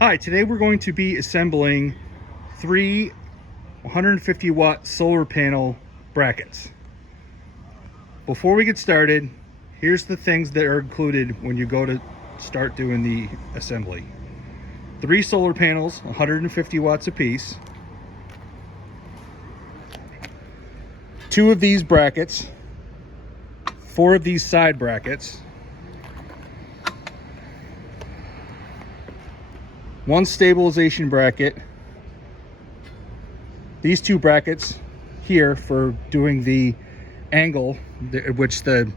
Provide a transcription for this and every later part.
Hi, today we're going to be assembling 3 150 watt solar panel brackets. Before we get started, here's the things that are included when you go to start doing the assembly. 3 solar panels, 150 watts apiece. 2 of these brackets, 4 of these side brackets, 1 stabilization bracket, these 2 brackets here for doing the angle at which the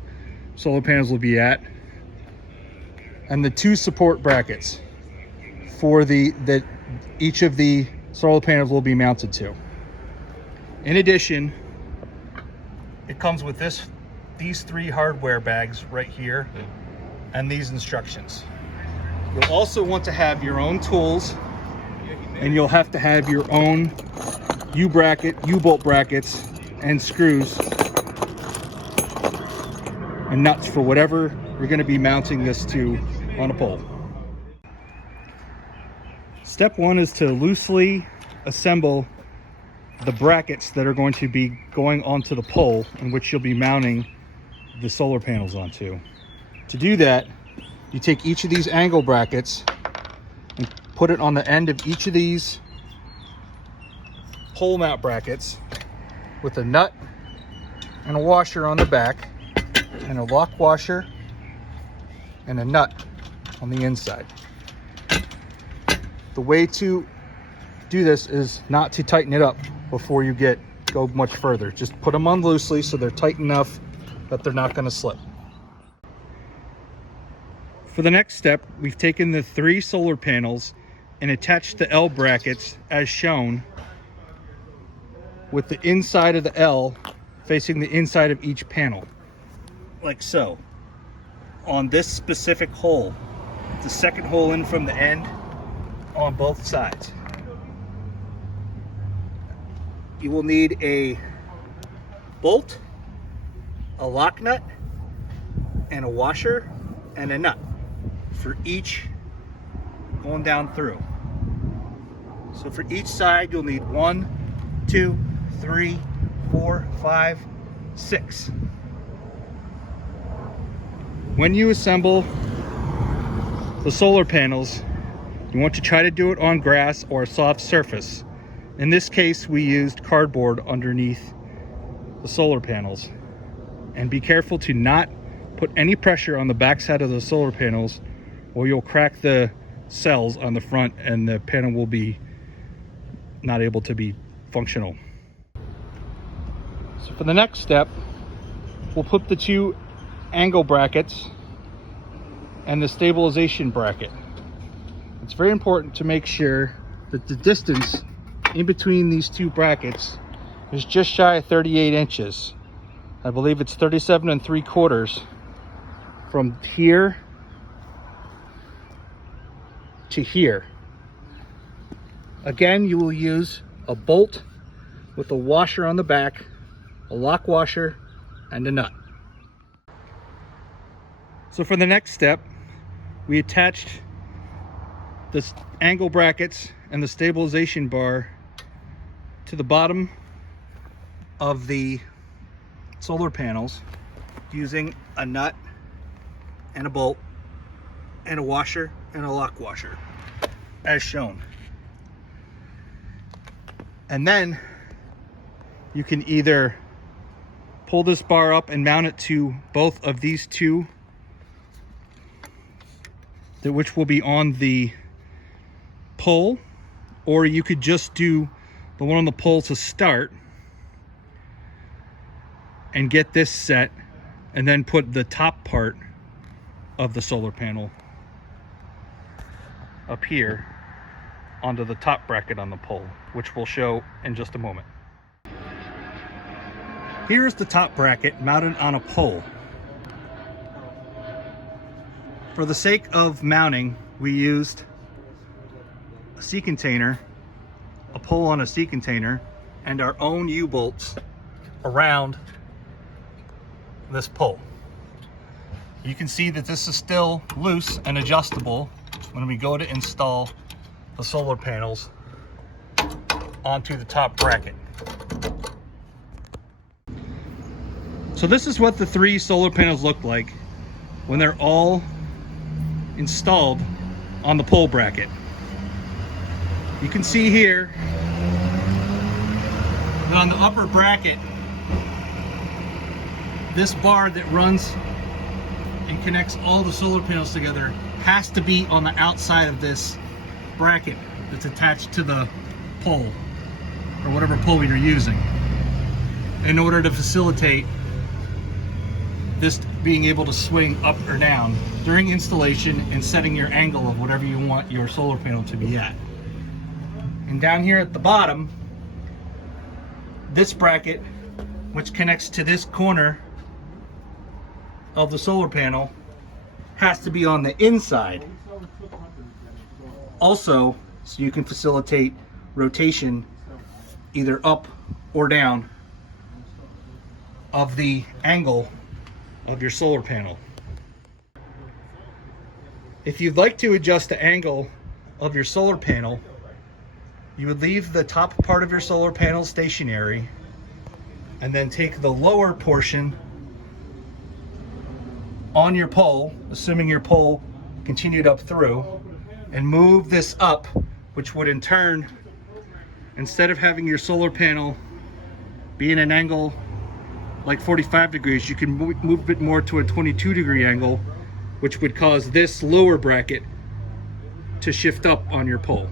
solar panels will be at, and the 2 support brackets for that each of the solar panels will be mounted to. In addition, it comes with these 3 hardware bags right here and these instructions. You'll also want to have your own tools, and you'll have to have your own U-bolt brackets and screws and nuts for whatever you're going to be mounting this to on a pole. Step 1 is to loosely assemble the brackets that are going to be going onto the pole in which you'll be mounting the solar panels onto. To do that, you take each of these angle brackets and put it on the end of each of these pole mount brackets with a nut and a washer on the back and a lock washer and a nut on the inside. The way to do this is not to tighten it up before you go much further. Just put them on loosely so they're tight enough that they're not going to slip. For the next step, we've taken the 3 solar panels and attached the L brackets as shown, with the inside of the L facing the inside of each panel, like so, on this specific hole, the second hole in from the end on both sides. You will need a bolt, a lock nut, and a washer and a nut for each going down through. So for each side you'll need 1, 2, 3, 4, 5, 6. When you assemble the solar panels, you want to try to do it on grass or a soft surface. In this case, we used cardboard underneath the solar panels. And be careful to not put any pressure on the backside of the solar panels, or you'll crack the cells on the front and the panel will be not able to be functional. So for the next step, we'll put the 2 angle brackets and the stabilization bracket. It's very important to make sure that the distance in between these 2 brackets is just shy of 38 inches. I believe it's 37 3/4 from here to here. Again, you will use a bolt with a washer on the back, a lock washer, and a nut. So for the next step, we attached the angle brackets and the stabilization bar to the bottom of the solar panels using a nut and a bolt and a washer and a lock washer as shown. And then you can either pull this bar up and mount it to both of these 2, which will be on the pole, or you could just do the one on the pole to start and get this set, and then put the top part of the solar panel up here onto the top bracket on the pole, which we'll show in just a moment. Here's the top bracket mounted on a pole. For the sake of mounting, we used a sea container, a pole on a sea container, and our own U-bolts around this pole. You can see that this is still loose and adjustable when we go to install the solar panels onto the top bracket. So this is what the 3 solar panels look like when they're all installed on the pole bracket. You can see here that on the upper bracket, this bar that runs and connects all the solar panels together has to be on the outside of this bracket that's attached to the pole, or whatever pole you're using, in order to facilitate this being able to swing up or down during installation and setting your angle of whatever you want your solar panel to be at. And down here at the bottom, this bracket, which connects to this corner of the solar panel, has to be on the inside also, so you can facilitate rotation either up or down of the angle of your solar panel. If you'd like to adjust the angle of your solar panel, you would leave the top part of your solar panel stationary and then take the lower portion on your pole, assuming your pole continued up through, and move this up, which would in turn, instead of having your solar panel be in an angle like 45 degrees, you can move it more to a 22-degree angle, which would cause this lower bracket to shift up on your pole.